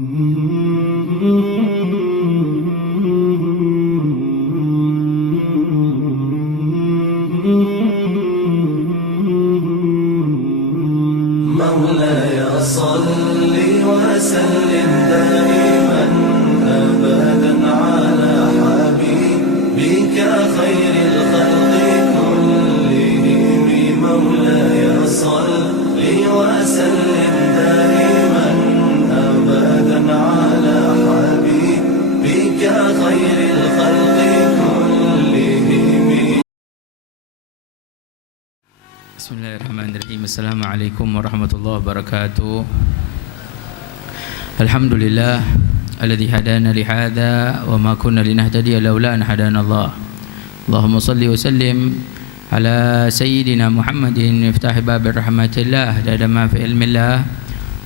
مولاي صل وسلم دائما أبدا على حبيبك خير الخلق كلهم. مولاي صل وسلم دائما أبدا على حبيبك خير الخلق كلهم. Bismillahirrahmanirrahim. Assalamualaikum warahmatullahi wabarakatuh. Alhamdulillah alladzi hadana li hadza wa ma kunna linahtadiya laula an hadana Allah. Allahumma shalli wa sallim ala sayyidina Muhammadin miftah babir rahmatillah dada ma fi ilmillah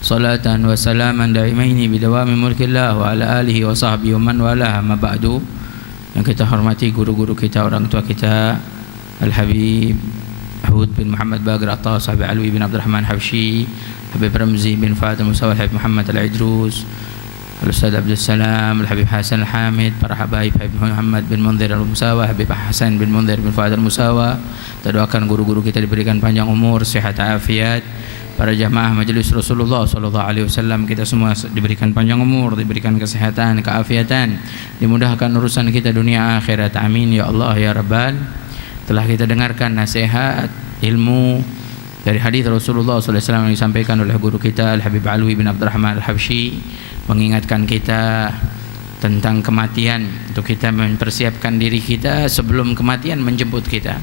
salatan wa salaman daimaini bidawami mulkillah wa ala alihi wa sahbihi wa man walaha ma ba'du. Yang kita hormati guru-guru kita, orang tua kita, Al-Habib Hud bin Muhammad Bagir Atas, Habib Alwi bin Abdurrahman Habsyi, Habib Ramzi bin Fahd Musawa, Habib Muhammad Al-Idrus, Al-Ustaz Abdul Salam, Al-Habib Hasan Al-Hamid, para habaib Habib Muhammad bin Munzir Al-Musawa, Habib Hasan bin Munzir bin Fahd Al-Musawa. Kita doakan guru-guru kita diberikan panjang umur, sehat afiat. Para jamaah majelis Rasulullah SAW, kita semua diberikan panjang umur, diberikan kesehatan, keafiatan, dimudahkan urusan kita dunia akhirat. Amin ya Allah ya Rabbal. Telah kita dengarkan nasihat ilmu dari hadis Rasulullah SAW yang disampaikan oleh guru kita Al-Habib Alwi bin Abdurrahman Al-Habsyi, mengingatkan kita tentang kematian, untuk kita mempersiapkan diri kita sebelum kematian menjemput kita.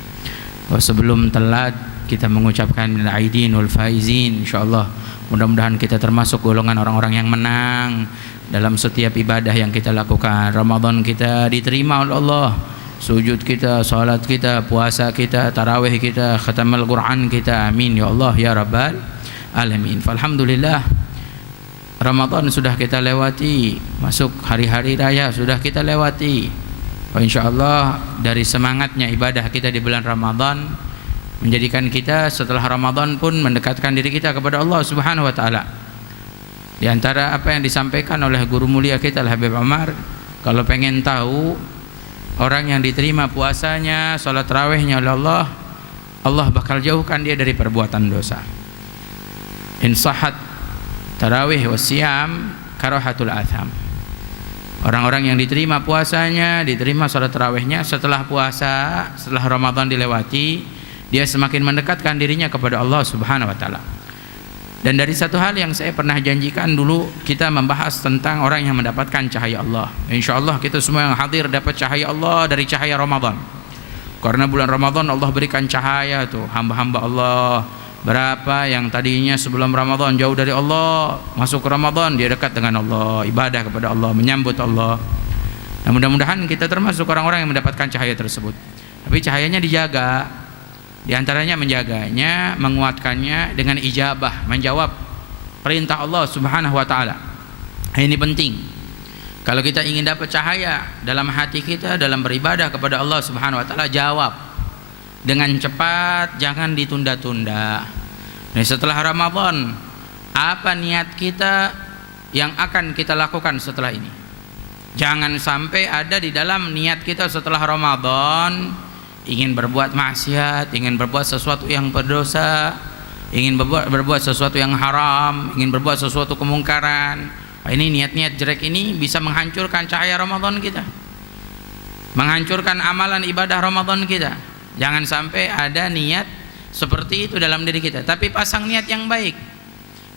Sebelum telat kita mengucapkan minal aidin wal faizin. InsyaAllah mudah-mudahan kita termasuk golongan orang-orang yang menang dalam setiap ibadah yang kita lakukan. Ramadan kita diterima oleh Allah, sujud kita, salat kita, puasa kita, tarawih kita, khatamal Quran kita. Amin ya Allah ya Rabbal alamin. Alhamdulillah, Ramadan sudah kita lewati, masuk hari-hari raya sudah kita lewati. Insyaallah dari semangatnya ibadah kita di bulan Ramadan menjadikan kita setelah Ramadan pun mendekatkan diri kita kepada Allah Subhanahu wa taala. Di antara apa yang disampaikan oleh guru mulia kita Al-Habib Umar, kalau pengen tahu orang yang diterima puasanya, salat tarawihnya oleh Allah, Allah bakal jauhkan dia dari perbuatan dosa. In sahat tarawih wasyam karahatul atham. Orang-orang yang diterima puasanya, diterima salat tarawihnya setelah puasa, setelah Ramadan dilewati, dia semakin mendekatkan dirinya kepada Allah Subhanahu wa taala. Dan dari satu hal yang saya pernah janjikan dulu, kita membahas tentang orang yang mendapatkan cahaya Allah. InsyaAllah kita semua yang hadir dapat cahaya Allah dari cahaya Ramadan. Karena bulan Ramadan Allah berikan cahaya tuh hamba-hamba Allah. Berapa yang tadinya sebelum Ramadan jauh dari Allah, masuk Ramadan dia dekat dengan Allah, ibadah kepada Allah, menyambut Allah. Nah, mudah-mudahan kita termasuk orang-orang yang mendapatkan cahaya tersebut. Tapi cahayanya dijaga. Di antaranya menjaganya, menguatkannya dengan ijabah, menjawab perintah Allah Subhanahu wa taala. Ini penting. Kalau kita ingin dapat cahaya dalam hati kita dalam beribadah kepada Allah Subhanahu wa taala, jawab dengan cepat, jangan ditunda-tunda. Nah, setelah Ramadan, apa niat kita yang akan kita lakukan setelah ini? Jangan sampai ada di dalam niat kita setelah Ramadan ingin berbuat maksiat, ingin berbuat sesuatu yang berdosa, ingin berbuat sesuatu yang haram, ingin berbuat sesuatu kemungkaran. Ini niat-niat jelek ini bisa menghancurkan cahaya Ramadan kita, menghancurkan amalan ibadah Ramadan kita. Jangan sampai ada niat seperti itu dalam diri kita. Tapi pasang niat yang baik,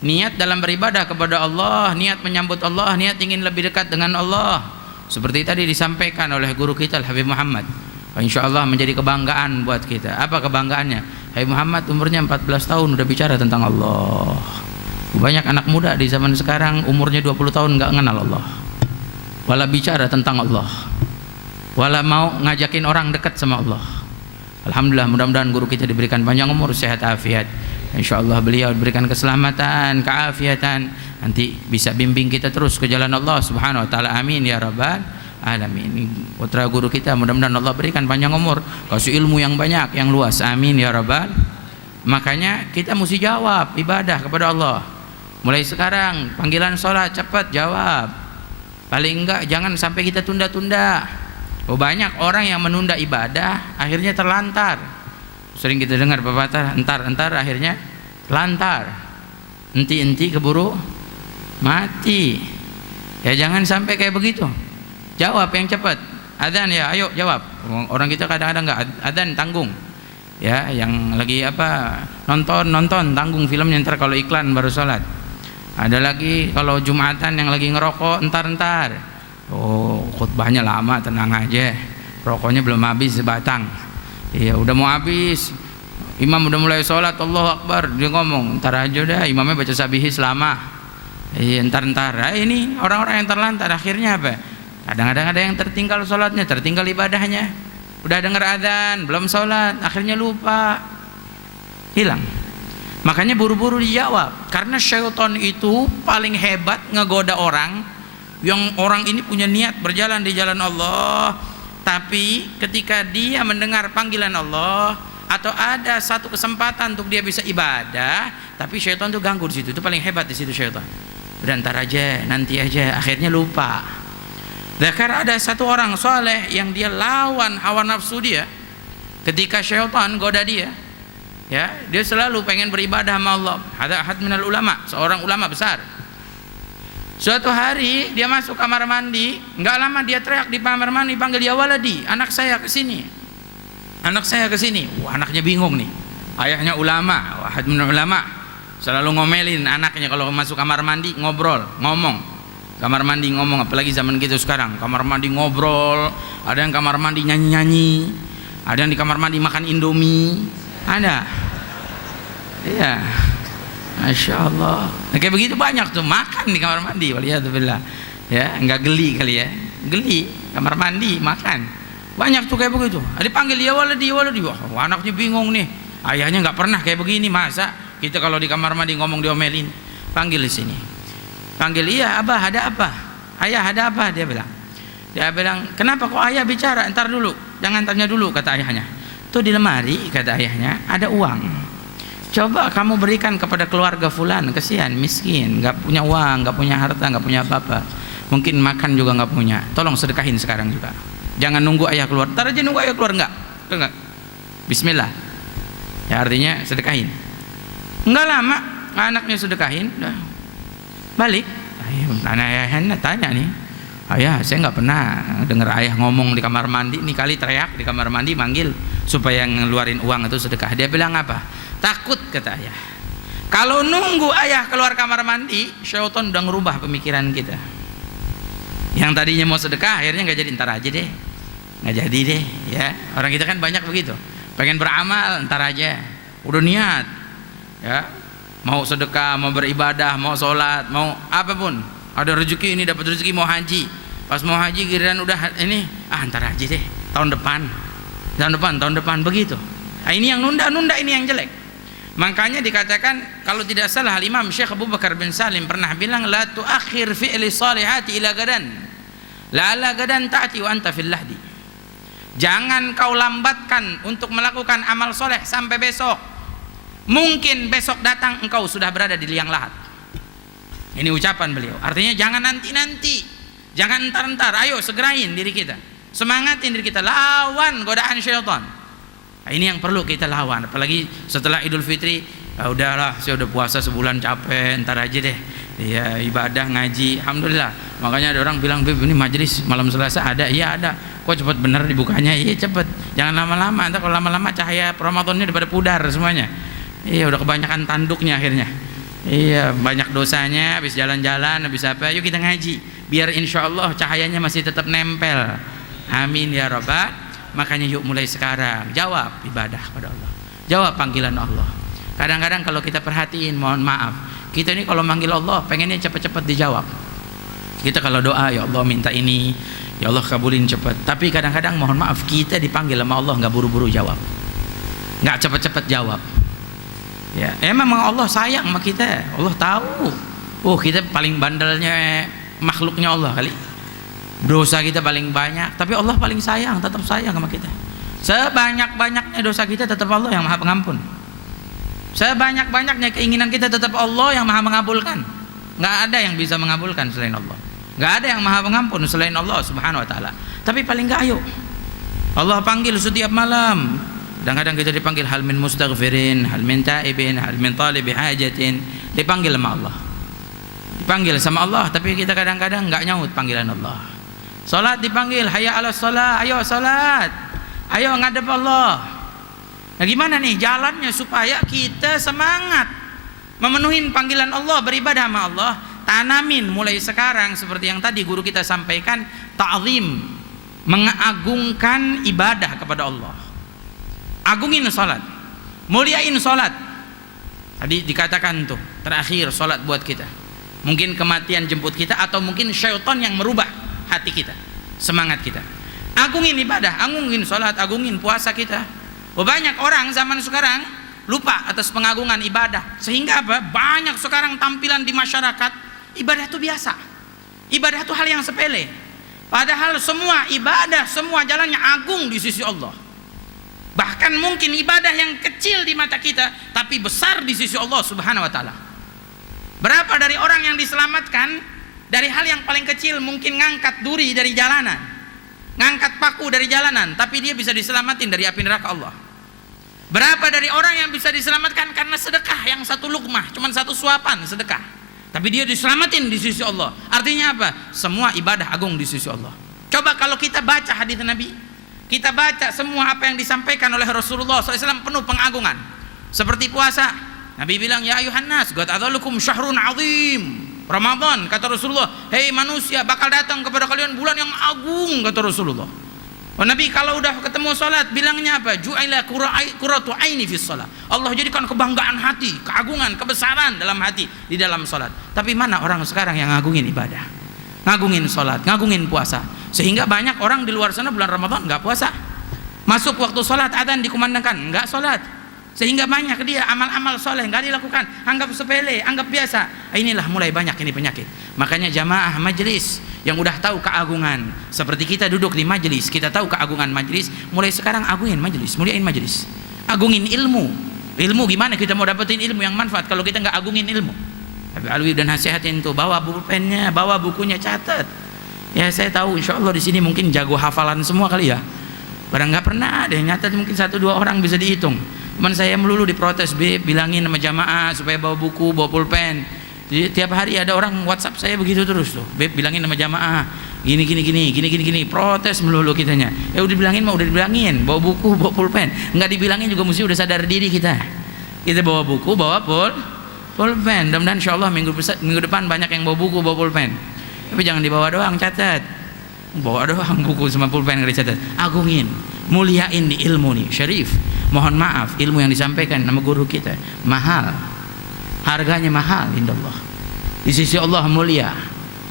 niat dalam beribadah kepada Allah, niat menyambut Allah, niat ingin lebih dekat dengan Allah. Seperti tadi disampaikan oleh guru kita Al-Habib Muhammad, InsyaAllah menjadi kebanggaan buat kita. Apa kebanggaannya? Habib Muhammad umurnya 14 tahun udah bicara tentang Allah. Banyak anak muda di zaman sekarang umurnya 20 tahun nggak kenal Allah, wala bicara tentang Allah, wala mau ngajakin orang dekat sama Allah. Alhamdulillah, mudah-mudahan guru kita diberikan panjang umur, sehat afiat. InsyaAllah beliau diberikan keselamatan, keafiatan, nanti bisa bimbing kita terus ke jalan Allah Subhanahu wa taala. Amin ya Rabbal alamin. Putra guru kita mudah-mudahan Allah berikan panjang umur, kasih ilmu yang banyak, yang luas. Amin ya Rabbal. Makanya kita mesti jawab ibadah kepada Allah. mulai sekarang panggilan sholat cepat jawab. Paling enggak jangan sampai kita tunda-tunda. Oh, banyak orang yang menunda ibadah akhirnya terlantar. Sering kita dengar pepatah entar akhirnya lantar, enti keburu mati. Ya jangan sampai kayak begitu. Jawab yang cepat. Adzan ya, ayo jawab. Orang kita kadang-kadang enggak adzan tanggung. Ya, yang lagi nonton tanggung filmnya, ntar kalau iklan baru sholat. Ada lagi kalau Jumatan yang lagi ngerokok entar. Oh, khutbahnya lama, tenang aja. Rokoknya belum habis sebatang. Iya, udah mau habis. Imam udah mulai sholat, Allahu Akbar. Dia ngomong, ntar aja dah, imamnya baca sabihis lama. Iya, entar. Ini orang-orang yang terlantar akhirnya apa? Kadang-kadang ada yang tertinggal sholatnya, tertinggal ibadahnya. Udah dengar adzan, belum sholat, akhirnya lupa, hilang. Makanya buru-buru dijawab, karena syaitan itu paling hebat ngegoda orang. Yang orang ini punya niat berjalan di jalan Allah, tapi ketika dia mendengar panggilan Allah atau ada satu kesempatan untuk dia bisa ibadah, tapi syaitan itu ganggu di situ. Itu paling hebat di situ syaitan. Udah ntar aja, nanti aja, akhirnya lupa. Karena ada satu orang soleh yang dia lawan hawa nafsu dia ketika syaitan goda dia, ya, dia selalu pengen beribadah sama Allah. Ada ahad minal ulama, seorang ulama besar. Suatu hari dia masuk kamar mandi, nggak lama dia teriak di kamar mandi, panggil ya waladi, anak saya kesini, anak saya kesini. Wah, anaknya bingung nih, ayahnya ulama, ahad minal ulama, selalu ngomelin anaknya kalau masuk kamar mandi, ngomong. Kamar mandi ngomong, apalagi zaman kita sekarang, kamar mandi ngobrol, ada yang kamar mandi nyanyi-nyanyi, ada yang di kamar mandi makan Indomie, ada. Iya, Masya Allah. Nah, kayak begitu banyak tuh makan di kamar mandi, waliyadzubillah. Ya, enggak geli kali ya, geli kamar mandi makan. Banyak tuh kayak begitu. Dipanggil ya waladi. Wah, anaknya bingung nih, ayahnya nggak pernah kayak begini, masa kita kalau di kamar mandi ngomong diomelin. Panggil di sini. Panggil, iya abah, ada apa? Ayah, ada apa? Dia bilang, kenapa kok ayah bicara? Entar dulu, jangan tanya dulu, kata ayahnya. Tuh di lemari, kata ayahnya, ada uang. Coba kamu berikan kepada keluarga fulan, kesian, miskin, nggak punya uang, nggak punya harta, nggak punya apa-apa, mungkin makan juga nggak punya. Tolong sedekahin sekarang juga. Jangan nunggu ayah keluar. Ntar aja nunggu ayah keluar, enggak. Bismillah. Ya artinya sedekahin. Enggak lama, anaknya sedekahin. Balik, ayahnya tanya nih, ayah, saya nggak pernah dengar ayah ngomong di kamar mandi. Nih kali teriak di kamar mandi, manggil supaya ngeluarin uang itu sedekah. Dia bilang apa? Takut, kata ayah, kalau nunggu ayah keluar kamar mandi, syaitan udah ngerubah pemikiran kita. Yang tadinya mau sedekah akhirnya nggak jadi, ntar aja deh, nggak jadi deh. Ya, orang kita kan banyak begitu, pengen beramal ntar aja, udah niat, ya, mau sedekah, mau beribadah, mau sholat, mau apapun, ada rezeki ini dapat rezeki, mau haji, pas mau haji giliran udah ini, ntar aja deh, tahun depan begitu. Nah, ini yang nunda ini yang jelek. Makanya dikatakan, kalau tidak salah Imam Syekh Abu Bakar bin Salim pernah bilang, la tuakhir fi'li salihati ila gadan, la ala gadan ta'ti wa anta fil lahdi. Jangan kau lambatkan untuk melakukan amal soleh sampai besok. Mungkin besok datang engkau sudah berada di liang lahat. Ini ucapan beliau. Artinya jangan nanti-nanti, jangan entar-entar. Ayo segerain diri kita, semangatin diri kita, lawan godaan syaitan. Nah, ini yang perlu kita lawan. Apalagi setelah Idul Fitri, udahlah, saya udah puasa sebulan capek, entar aja deh. Ya, ibadah ngaji, alhamdulillah. Makanya ada orang bilang, Beb, ini majelis malam Selasa ada? Iya ada. Kok cepet bener dibukanya? Iya cepet. Jangan lama-lama. Entar kalau lama-lama cahaya Ramadannya udah pada pudar semuanya. Iya, udah kebanyakan tanduknya akhirnya. Iya, banyak dosanya, habis jalan-jalan, habis apa, yuk kita ngaji, biar insya Allah cahayanya masih tetap nempel. Amin ya Rabbal. Makanya yuk mulai sekarang jawab ibadah pada Allah, jawab panggilan Allah. Kadang-kadang kalau kita perhatiin, mohon maaf, kita ini kalau manggil Allah pengennya cepat-cepat dijawab. Kita kalau doa, ya Allah minta ini, ya Allah kabulin cepat. Tapi kadang-kadang mohon maaf, kita dipanggil sama Allah nggak buru-buru jawab, nggak cepat-cepat jawab. Ya, memang Allah sayang sama kita. Allah tahu, kita paling bandelnya makhluknya Allah kali, dosa kita paling banyak, tapi Allah paling sayang, tetap sayang sama kita. Sebanyak-banyaknya dosa kita, tetap Allah yang maha pengampun. Sebanyak-banyaknya keinginan kita, tetap Allah yang maha mengabulkan. Nggak ada yang bisa mengabulkan selain Allah. Nggak ada yang maha pengampun selain Allah subhanahu wa ta'ala. Tapi paling nggak ayo, Allah panggil setiap malam. Kadang-kadang kita dipanggil hal min mustaghfirin, hal min taibin, hal min talibi hajatin. Dipanggil sama Allah. Dipanggil sama Allah, tapi kita kadang-kadang nggak nyaut panggilan Allah. Salat dipanggil, hayya 'alas shalah, ayo salat. Ayo ngadep Allah. Nah, gimana nih jalannya supaya kita semangat memenuhi panggilan Allah, beribadah sama Allah? Tanamin mulai sekarang seperti yang tadi guru kita sampaikan, ta'zim, mengagungkan ibadah kepada Allah. Agungin salat, muliain salat. Tadi dikatakan tuh terakhir salat buat kita. Mungkin kematian jemput kita, atau mungkin syaitan yang merubah hati kita, semangat kita. Agungin ibadah, agungin salat, agungin puasa kita. Banyak orang zaman sekarang lupa atas pengagungan ibadah, sehingga apa? Banyak sekarang tampilan di masyarakat ibadah itu biasa. Ibadah itu hal yang sepele. Padahal semua ibadah, semua jalannya agung di sisi Allah. Bahkan mungkin ibadah yang kecil di mata kita, tapi besar di sisi Allah subhanahu wa ta'ala. Berapa dari orang yang diselamatkan dari hal yang paling kecil, mungkin ngangkat duri dari jalanan, ngangkat paku dari jalanan, tapi dia bisa diselamatin dari api neraka Allah. Berapa dari orang yang bisa diselamatkan karena sedekah yang satu lukmah, cuman satu suapan sedekah, tapi dia diselamatin di sisi Allah. Artinya apa? Semua ibadah agung di sisi Allah. Coba kalau kita baca hadis Nabi, kita baca semua apa yang disampaikan oleh Rasulullah SAW penuh pengagungan. Seperti puasa, Nabi bilang, ya ayuhan nas, qad adzalukum syahrun azim. Ramadan, kata Rasulullah, hei manusia, bakal datang kepada kalian bulan yang agung, kata Rasulullah. Nabi kalau udah ketemu salat bilangnya apa? Ju'ila qurratu aini fis shalah. Allah jadikan kebanggaan hati, keagungan, kebesaran dalam hati di dalam salat. Tapi mana orang sekarang yang ngagungin ibadah, ngagungin salat, ngagungin puasa? Sehingga banyak orang di luar sana bulan Ramadan nggak puasa, masuk waktu salat adzan dikumandangkan nggak salat, sehingga banyak dia amal-amal soleh nggak dilakukan, anggap sepele, anggap biasa. Inilah mulai banyak ini penyakit. Makanya jamaah majelis yang udah tahu keagungan, seperti kita duduk di majelis, kita tahu keagungan majelis, mulai sekarang agungin majelis, muliain majelis, agungin ilmu. Ilmu gimana kita mau dapetin ilmu yang manfaat kalau kita nggak agungin ilmu? Habib Alwi udah nasihatin tuh, bawa pulpennya, bawa bukunya, catat. Ya saya tahu insya Allah di sini mungkin jago hafalan semua kali ya. Barang nggak pernah ada yang nyatat, mungkin 1-2 orang bisa dihitung. Cuman saya melulu diprotes, bilangin sama jamaah supaya bawa buku, bawa pulpen. Jadi tiap hari ada orang WhatsApp saya begitu terus tuh, bilangin sama jamaah gini, protes melulu kitanya. Ya udah bilangin mah udah dibilangin, bawa buku, bawa pulpen. Nggak dibilangin juga mesti udah sadar diri kita. Kita bawa buku, bawa pulpen. Mudah-mudahan insya Allah minggu depan banyak yang bawa buku, bawa pulpen. Tapi jangan dibawa doang, catat. Bawa doang buku sama pulpen nggak dicatat. Agungin, muliain di ilmu nih, syarif. Mohon maaf, ilmu yang disampaikan nama guru kita mahal, harganya mahal indallah, di sisi Allah mulia.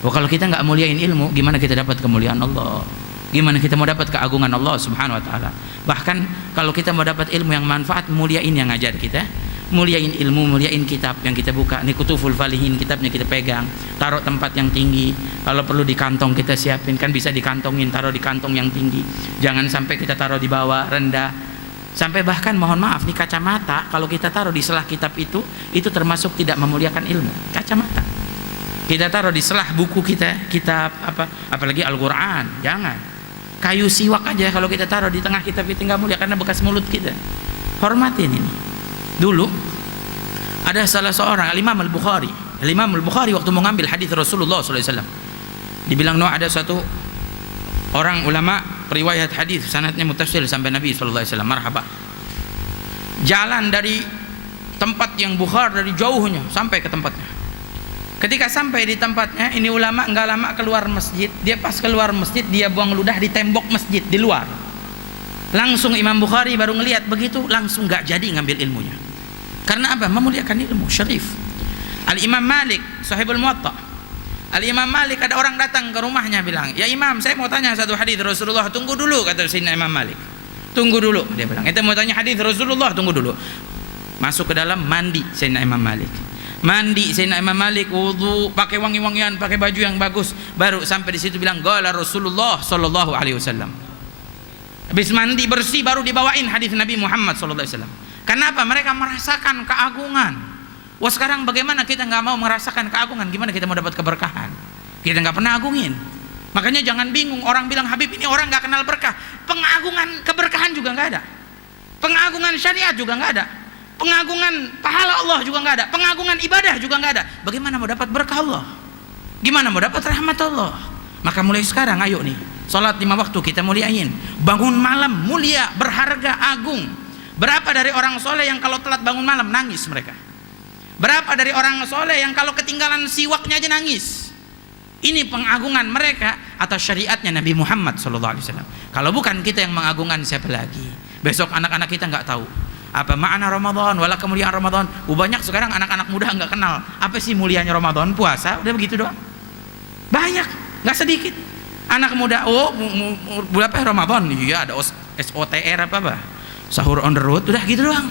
Kalau kita nggak muliain ilmu, gimana kita dapat kemuliaan Allah? Gimana kita mau dapat keagungan Allah subhanahu wa ta'ala? Bahkan kalau kita mau dapat ilmu yang manfaat, muliain yang ngajar kita, muliain ilmu, muliain kitab yang kita buka. Ini Kutuful Falihin, kitabnya kita pegang, taruh tempat yang tinggi. Kalau perlu di kantong kita siapin, kan bisa dikantongin, taruh di kantong yang tinggi. Jangan sampai kita taruh di bawah, rendah. Sampai bahkan mohon maaf nih, kacamata kalau kita taruh di selah kitab itu termasuk tidak memuliakan ilmu. Kacamata kita taruh di selah buku kita, kitab apa, apalagi Al-Quran, jangan. Kayu siwak aja kalau kita taruh di tengah kitab itu nggak mulia karena bekas mulut kita. Hormatin ini. Dulu ada salah seorang Al-Imam Al-Bukhari. Al-Imam Al-Bukhari waktu mau ngambil hadis Rasulullah SAW, dibilang ada satu orang ulama riwayat hadis sanadnya muttasil sampai Nabi SAW. Marhaba. Jalan dari tempat yang Bukhari dari jauhnya sampai ke tempatnya. Ketika sampai di tempatnya, ini ulama nggak lama keluar masjid. Dia pas keluar masjid, dia buang ludah di tembok masjid di luar. Langsung Imam Bukhari baru ngelihat begitu, langsung nggak jadi ngambil ilmunya. Karena apa? Memuliakan ilmu, syarif. Al-Imam Malik, Sahibul Muwatta. Al-Imam Malik, ada orang datang ke rumahnya bilang, ya Imam, saya mau tanya satu hadis Rasulullah. Tunggu dulu, kata Sayyidina Imam Malik. Tunggu dulu, dia bilang. Kita mau tanya hadis Rasulullah, tunggu dulu. Masuk ke dalam, mandi Sayyidina Imam Malik. Mandi Sayyidina Imam Malik, wudu, pakai wangi-wangian, pakai baju yang bagus, baru sampai di situ bilang qala Rasulullah sallallahu alaihi wasallam. Habis mandi bersih baru dibawain hadis Nabi Muhammad sallallahu alaihi wasallam. Kenapa? Mereka merasakan keagungan. Wah, sekarang bagaimana kita nggak mau merasakan keagungan? Gimana kita mau dapat keberkahan? Kita nggak pernah agungin. Makanya jangan bingung orang bilang Habib ini orang nggak kenal berkah. Pengagungan keberkahan juga nggak ada. Pengagungan syariat juga nggak ada. Pengagungan pahala Allah juga nggak ada. Pengagungan ibadah juga nggak ada. Bagaimana mau dapat berkah Allah? Gimana mau dapat rahmat Allah? Maka mulai sekarang ayo nih, sholat 5 waktu kita muliain. Bangun malam mulia, berharga, agung. Berapa dari orang soleh yang kalau telat bangun malam nangis mereka? Berapa dari orang soleh yang kalau ketinggalan siwaknya aja nangis? Ini pengagungan mereka atas syariatnya Nabi Muhammad SAW. Kalau bukan kita yang mengagungkan, siapa lagi? Besok anak-anak kita nggak tahu apa makna Ramadan, wala kemuliaan Ramadan. Banyak sekarang anak-anak muda nggak kenal apa sih mulianya Ramadan, puasa, udah begitu doang. Banyak, nggak sedikit anak muda. Berapa Ramadan? Iya ada SOTR apa sahur on the road, udah gitu doang.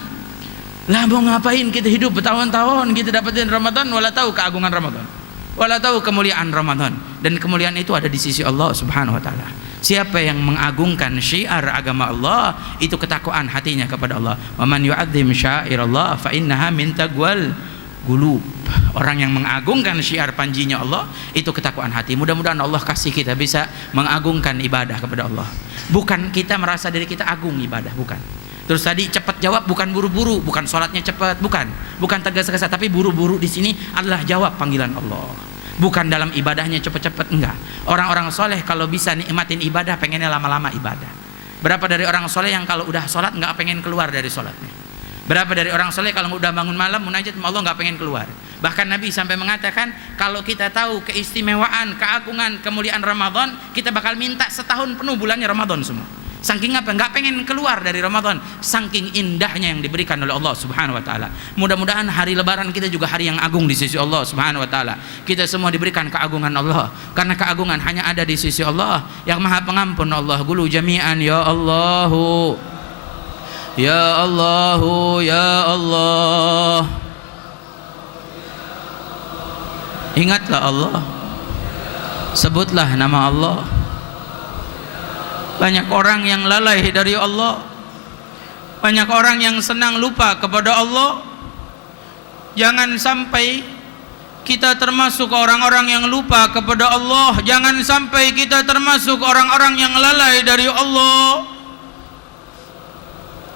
Lah mau ngapain kita hidup bertahun-tahun kita dapetin Ramadan, wala tahu keagungan Ramadan, wala tahu kemuliaan Ramadan. Dan kemuliaan itu ada di sisi Allah Subhanahu wa taala. Siapa yang mengagungkan syiar agama Allah, itu ketakwaan hatinya kepada Allah. Wa man yu'azzim syairallah fa innaha min taqwal qulub. Orang yang mengagungkan syiar panjinya Allah, itu ketakwaan hati. Mudah-mudahan Allah kasih kita bisa mengagungkan ibadah kepada Allah. Bukan kita merasa diri kita agung ibadah, bukan. Terus tadi cepat jawab, bukan buru-buru, bukan sholatnya cepat, bukan tegas-tegas, tapi buru-buru di sini adalah jawab panggilan Allah. Bukan dalam ibadahnya cepat-cepat, enggak. Orang-orang soleh kalau bisa nikmatin ibadah pengennya lama-lama ibadah. Berapa dari orang soleh yang kalau udah sholat enggak pengen keluar dari sholatnya? Berapa dari orang soleh kalau udah bangun malam munajat sama Allah enggak pengen keluar? Bahkan Nabi sampai mengatakan kalau kita tahu keistimewaan, keagungan, kemuliaan Ramadan, kita bakal minta setahun penuh bulannya Ramadan semua. Saking apa? Nggak pengen keluar dari Ramadan, saking indahnya yang diberikan oleh Allah Subhanahu wa taala. Mudah-mudahan hari lebaran kita juga hari yang agung di sisi Allah Subhanahu wa taala. Kita semua diberikan keagungan Allah, karena keagungan hanya ada di sisi Allah yang Maha Pengampun. Allah qulu jami'an ya Allahu ya Allahu ya Allah. Ingatlah Allah, sebutlah nama Allah. Banyak orang yang lalai dari Allah. Banyak orang yang senang lupa kepada Allah. Jangan sampai kita termasuk orang-orang yang lupa kepada Allah. Jangan sampai kita termasuk orang-orang yang lalai dari Allah.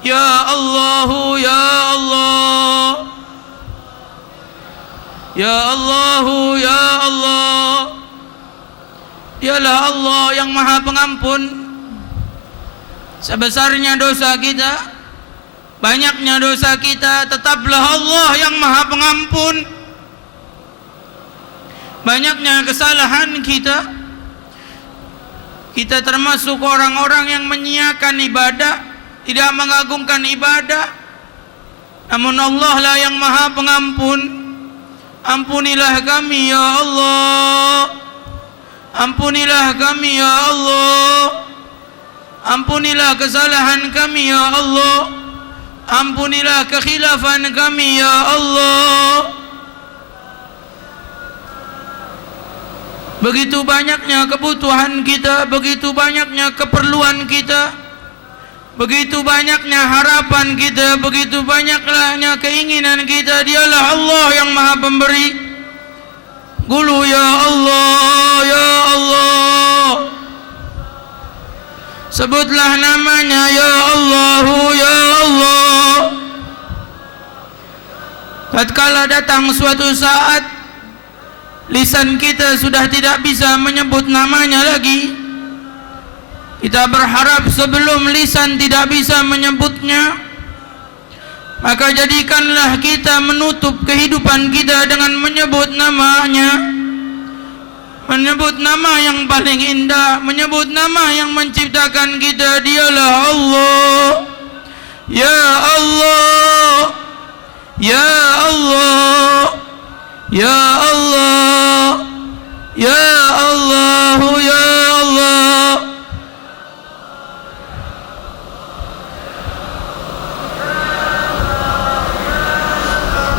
Ya Allahu ya Allah, ya Allahu ya Allah. Dialah Allah yang Maha Pengampun. Sebesarnya dosa kita, banyaknya dosa kita, tetaplah Allah yang Maha Pengampun. Banyaknya kesalahan kita, kita termasuk orang-orang yang menyia-nyiakan ibadah, tidak mengagungkan ibadah. Namun Allah lah yang Maha Pengampun. Ampunilah kami ya Allah, ampunilah kami ya Allah. Ampunilah kesalahan kami ya Allah. Ampunilah kekhilafan kami ya Allah. Begitu banyaknya kebutuhan kita, begitu banyaknya keperluan kita, begitu banyaknya harapan kita, begitu banyaknya keinginan kita. Dialah Allah yang Maha Pemberi. Qulu ya Allah ya Allah. Sebutlah namanya ya Allahu ya Allah. Tatkala datang suatu saat lisan kita sudah tidak bisa menyebut namanya lagi, kita berharap sebelum lisan tidak bisa menyebutnya, maka jadikanlah kita menutup kehidupan kita dengan menyebut namanya. Menyebut nama yang paling indah, menyebut nama yang menciptakan kita. Dialah Allah ya Allah ya Allah ya Allah ya Allah ya Allah.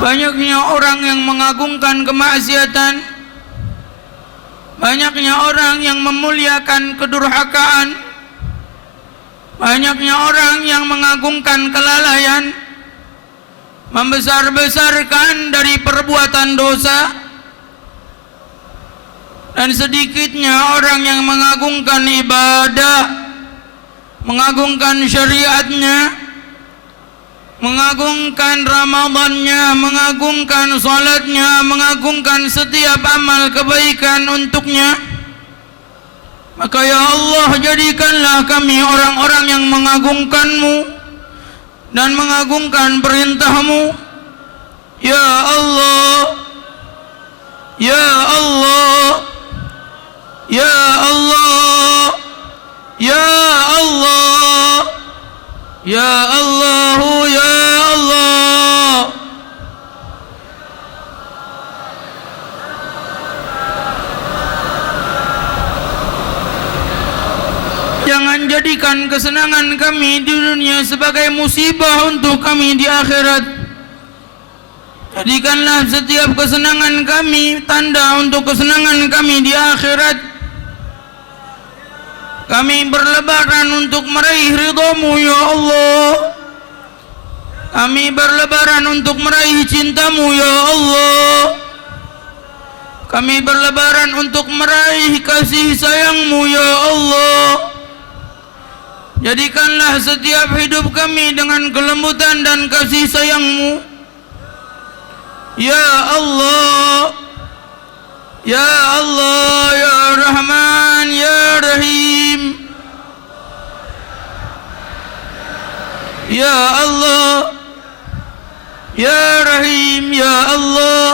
Banyaknya orang yang mengagungkan kemaksiatan, banyaknya orang yang memuliakan kedurhakaan, banyaknya orang yang mengagungkan kelalaian, membesar-besarkan dari perbuatan dosa, dan sedikitnya orang yang mengagungkan ibadah, mengagungkan syariatnya, mengagungkan Ramadannya, mengagungkan salatnya, mengagungkan setiap amal kebaikan untuknya. Maka ya Allah, jadikanlah kami orang-orang yang mengagungkan-Mu dan mengagungkan perintah-Mu. Ya Allah, ya Allah, ya Allah, ya Allah, ya Allah, ya Allah. Jangan jadikan kesenangan kami di dunia sebagai musibah untuk kami di akhirat. Jadikanlah setiap kesenangan kami tanda untuk kesenangan kami di akhirat. Kami berlebaran untuk meraih ridha-Mu ya Allah. Kami berlebaran untuk meraih cinta-Mu ya Allah. Kami berlebaran untuk meraih kasih sayang-Mu ya Allah. Jadikanlah setiap hidup kami dengan kelembutan dan kasih sayang-Mu. Ya Allah, ya Allah, ya Rahman, ya Rahim. Ya Allah, ya Rahim, ya Allah,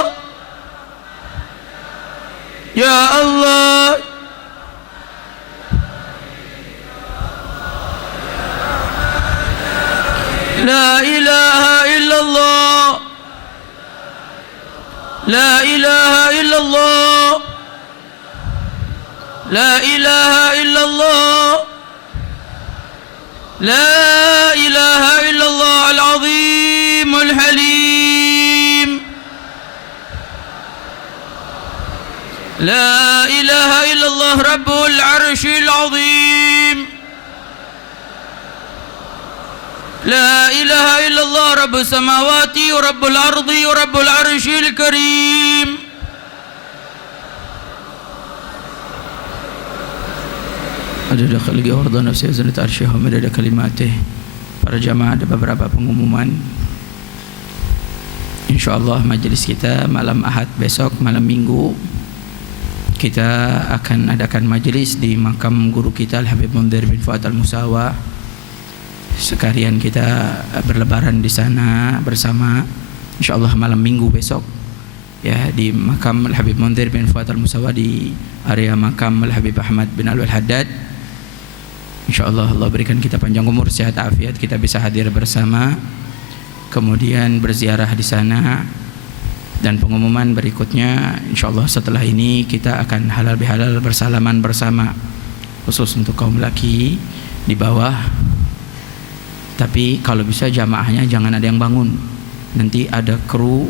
ya Allah. La ilaha illallah, la ilaha illallah, la ilaha illallah, la ilaha illallah al-azim al-halim. La ilaha illallah rabbul arshil azim. لا إله إلا الله رب السماوات ورب الأرض ورب العرش الكريم. عدد خلقه ورضا نفسه وزنة عرشه ومدد كلماته. Para jamaah, ada beberapa pengumuman. InsyaAllah majelis kita malam Ahad besok, malam Minggu, kita akan adakan majelis di makam guru kita Al-Habib Mundhir bin Fuad Al-Musawa. Sekalian kita berlebaran di sana bersama, insyaallah malam Minggu besok ya, di makam Al-Habib Mundhir bin Fuad Al-Musawa di area makam Al-Habib Ahmad bin Alwi Al-Haddad. Insyaallah Allah berikan kita panjang umur, sehat afiat, kita bisa hadir bersama, kemudian berziarah di sana. Dan pengumuman berikutnya, insyaallah setelah ini kita akan halal bihalal bersalaman bersama, khusus untuk kaum laki di bawah. Tapi kalau bisa jamaahnya jangan ada yang bangun. Nanti ada kru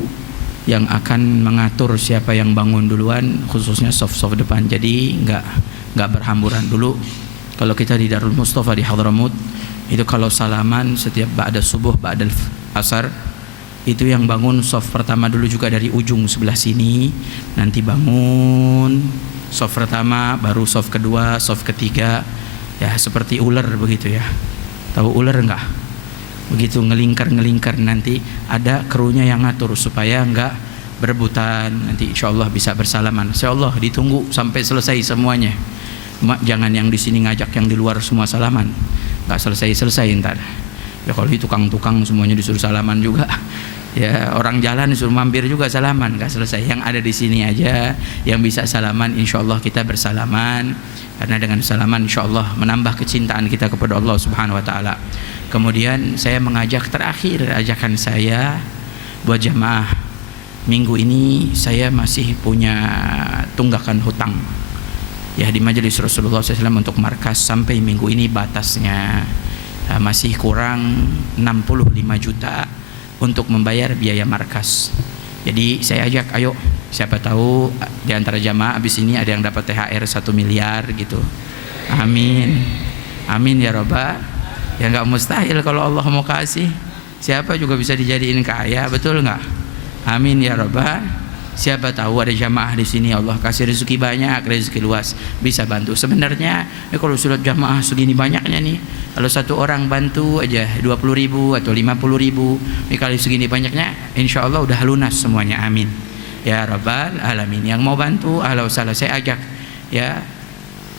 yang akan mengatur siapa yang bangun duluan, khususnya soft-soft depan. Jadi enggak berhamburan dulu. Kalau kita di Darul Mustafa di Hadramut, itu kalau salaman setiap ba'da subuh, ba'da asar, itu yang bangun soft pertama dulu juga dari ujung sebelah sini. Nanti bangun soft pertama, baru soft kedua, soft ketiga. Ya seperti ular begitu ya. Tahu ular enggak? Begitu ngelingkar nanti ada krunya yang ngatur supaya enggak berebutan. Nanti insyaallah bisa bersalaman. Insyaallah ditunggu sampai selesai semuanya. Jangan yang di sini ngajak yang di luar semua salaman. Enggak selesai ntar. Ya kalau itu tukang-tukang semuanya disuruh salaman juga. Ya orang jalan disuruh mampir juga salaman, enggak selesai. Yang ada di sini aja yang bisa salaman, insyaallah kita bersalaman. Karena dengan salaman insyaallah menambah kecintaan kita kepada Allah Subhanahu wa taala. Kemudian saya mengajak terakhir ajakan saya buat jamaah, minggu ini saya masih punya tunggakan hutang ya di majelis Rasulullah SAW untuk markas. Sampai minggu ini batasnya masih kurang 65 juta untuk membayar biaya markas. Jadi saya ajak, ayo siapa tahu di antara jamaah abis ini ada yang dapat THR 1 miliar gitu. Amin, amin ya Rabbah. Ya nggak mustahil kalau Allah mau kasih. Siapa juga bisa dijadiin kaya, betul nggak? Amin ya rabbal. Siapa tahu ada jamaah di sini Allah kasih rezeki banyak, rezeki luas, bisa bantu. Sebenarnya kalau sudah jamaah segini banyaknya nih, kalau satu orang bantu aja 20.000 atau 50.000, kali segini banyaknya, insya Allah udah lunas semuanya. Amin ya rabbal alamin. Yang mau bantu ahlan wa sahlan, saya ajak ya,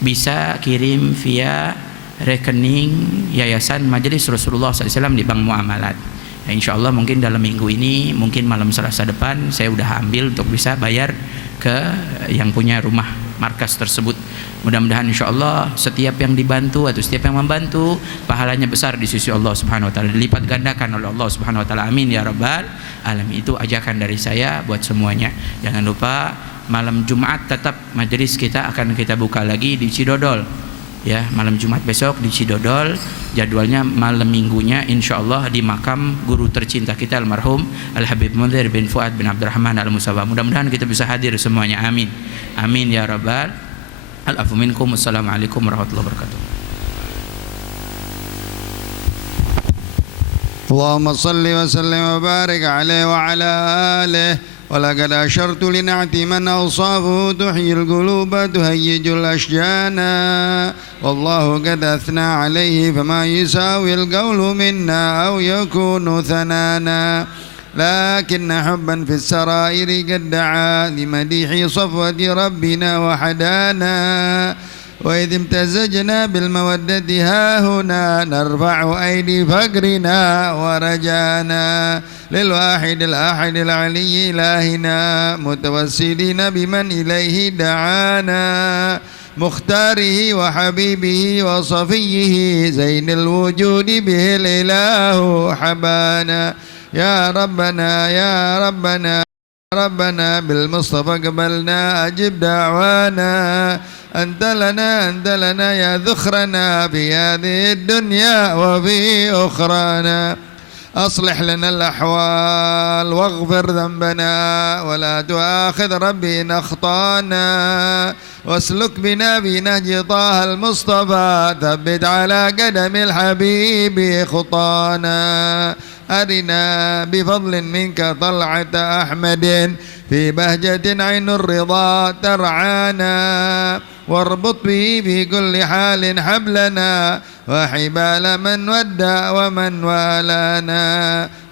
bisa kirim via rekening Yayasan Majelis Rasulullah SAW di Bank Muamalat. Ya, insya Allah mungkin dalam minggu ini, mungkin malam Selasa depan saya udah ambil untuk bisa bayar ke yang punya rumah markas tersebut. Mudah-mudahan insya Allah setiap yang dibantu atau setiap yang membantu pahalanya besar di sisi Allah Subhanahu Wa Taala, dilipat gandakan oleh Allah Subhanahu Wa Taala. Amin ya rabbal alamin. Itu ajakan dari saya buat semuanya. Jangan lupa malam Jumat tetap majelis kita akan kita buka lagi di Cidodol. Ya, malam Jumat besok di Cidodol, jadwalnya malam minggunya insyaallah di makam guru tercinta kita almarhum Al Habib Munzir bin Fuad bin Abdurrahman Al Musabah. Mudah-mudahan kita bisa hadir semuanya. Amin. Amin ya rabbal. Al-afu minkum. Wassalamualaikum warahmatullahi wabarakatuh. Allahumma salli wa sallim wa barik alaihi wa ala alihi. ولقد أشرت لنعت من أوصافه تحيي القلوب تهيج الأشجان والله قد أثنى عليه فما يساوي القول منا أو يكون ثنانا لكن حبا في السرائر قد دعا لمديح صفوة ربنا وحدانا وإذ امتزجنا بالمودة ها هنا نرفع أيدي فقرنا ورجانا للواحد الأحد العلي إلهنا متوسلين بمن إليه دعانا مختاره وحبيبه وصفيه زين الوجود به الإله حبانا يا ربنا يا ربنا ربنا بالمصطفى قبلنا أجب دعوانا أنت لنا يا ذخرنا في هذه الدنيا وفي أخرانا أصلح لنا الأحوال واغفر ذنبنا ولا تؤاخذ ربي إن أخطأنا واسلك بنا في نهج طه المصطفى ثبت على قدم الحبيب خطانا أرنا بفضل منك طلعة أحمد في بهجة عين الرضا ترعانا واربط به في كل حال حبلنا وحبال من ودى ومن والانا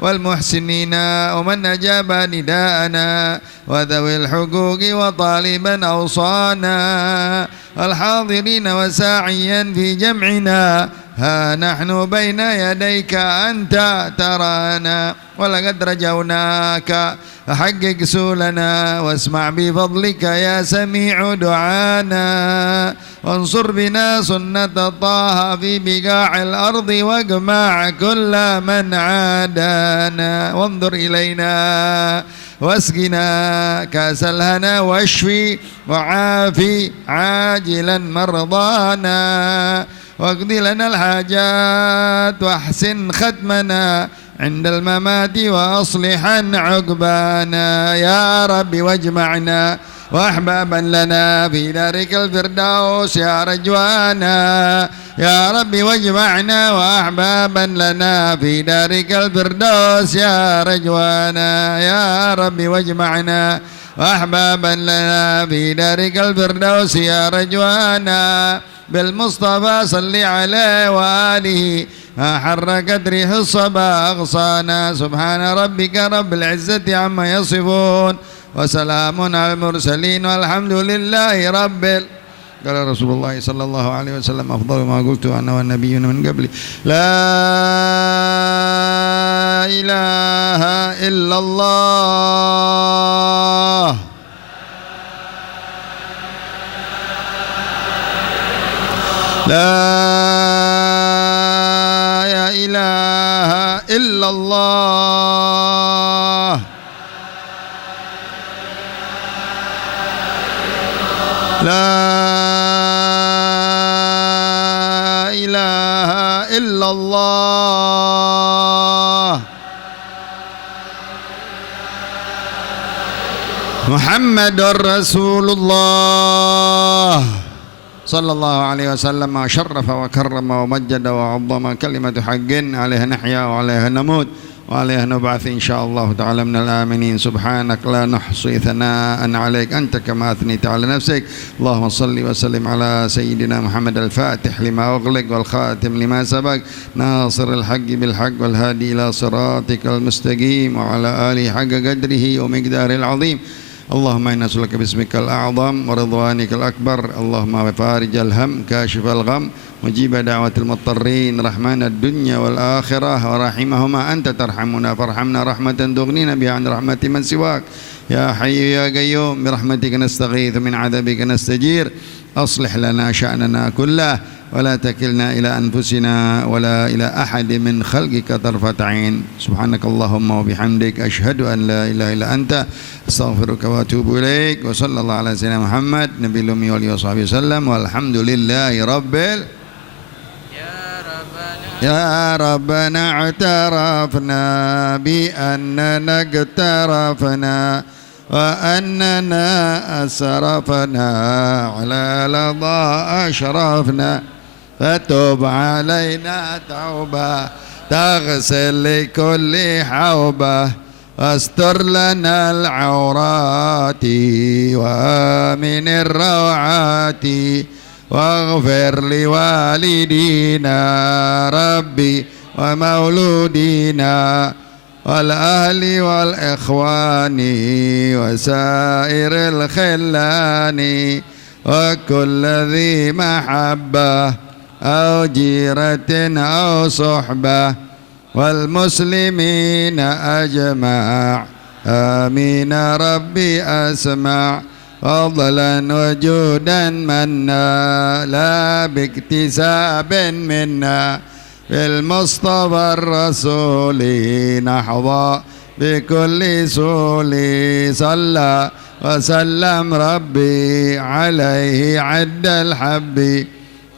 والمحسنين ومن أجاب نداءنا وذوي الحقوق وطالبا أوصانا الحاضرين وساعيا في جمعنا ها نحن بين يديك أنت ترانا ولقد رجوناك فحقق سولنا واسمع بفضلك يا سميع دعانا وانصر بنا سنة طه في بقاع الأرض واجمع كل من عادانا وانظر إلينا واسقنا كاس الهنا واشفي وعافي عاجلا مرضانا واقض لنا الحاجات واحسن ختمنا عند الممات وأصلحا عقبانا يا رب واجمعنا وأحبابا لنا في دارك الفردوس يا رجوانا يا رب واجمعنا وأحبابا لنا في دارك الفردوس يا رجوانا يا رب واجمعنا وأحبابا لنا في دارك الفردوس يا رجوانا بالمصطفى صل عليه وآله ما حركت ريح الصبا أغصانا سبحان ربك رب العزة عما يصفون وسلام على المرسلين والحمد لله قال رسول الله صلى الله عليه وسلم أفضل ما قلت أنا والنبيون من قبلي لا إله إلا الله لا إله إلا الله لا إله إلا الله محمد رسول الله صلى الله عليه وسلم شرف وكرم ومجد وعظم كلمة حق عليها نحيا وعليها نموت وعليها نبعث إن شاء الله تعالى من الآمنين. سبحانك لا نحصي ثناء عليك أنت كما أثنيت على نفسك. اللهم صل وسلم على سيدنا محمد الفاتح لما أغلق والخاتم لما سبق ناصر الحق بالحق والهادي إلى صراطك المستقيم وعلى آله حق قدره ومقداره العظيم. اللهم إنا نسألك باسمك الأعظم ورضوانك الأكبر. اللهم فارج الهم كاشف الغم مجيب دعوة المضطرين رحمن الدنيا والآخرة ورحمهما أنت ترحمنا فارحمنا رحمة تغنينا بها عن رحمة من سواك. يا حي يا قيوم برحمتك نستغيث من عذابك نستجير. أصلح لنا شأننا كله ولا تكلنا إلى أنفسنا ولا إلى أحد من خلقك طرفة عين. سبحانك اللهم وبحمدك أشهد أن لا إله إلا أنت أستغفرك وأتوب إليك. وصلى الله على سيدنا محمد نبي الأمي وآله وصحبه وسلم والحمد لله رب يا ربنا اعترفنا بأننا اقترفنا وأننا أسرفنا على لظى أشرفنا فتب علينا توبة تغسل لكل حوبة واستر لنا العورات وآمن الروعات واغفر لوالدينا ربي ومولودينا والأهل والإخوان وسائر الخلان وكل ذي محبة أو جيرة أو صحبة والمسلمين أجمع آمين ربي أسمع فضلا وجودا منا لا باكتساب منا بالمصطفى الرسول نحظى بكل سول صلى وسلم ربي عليه عد الحب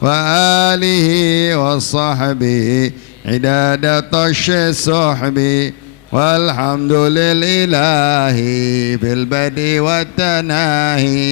وآله والصحب عداد طش الصحب والحمد لله في البدء والتناهي.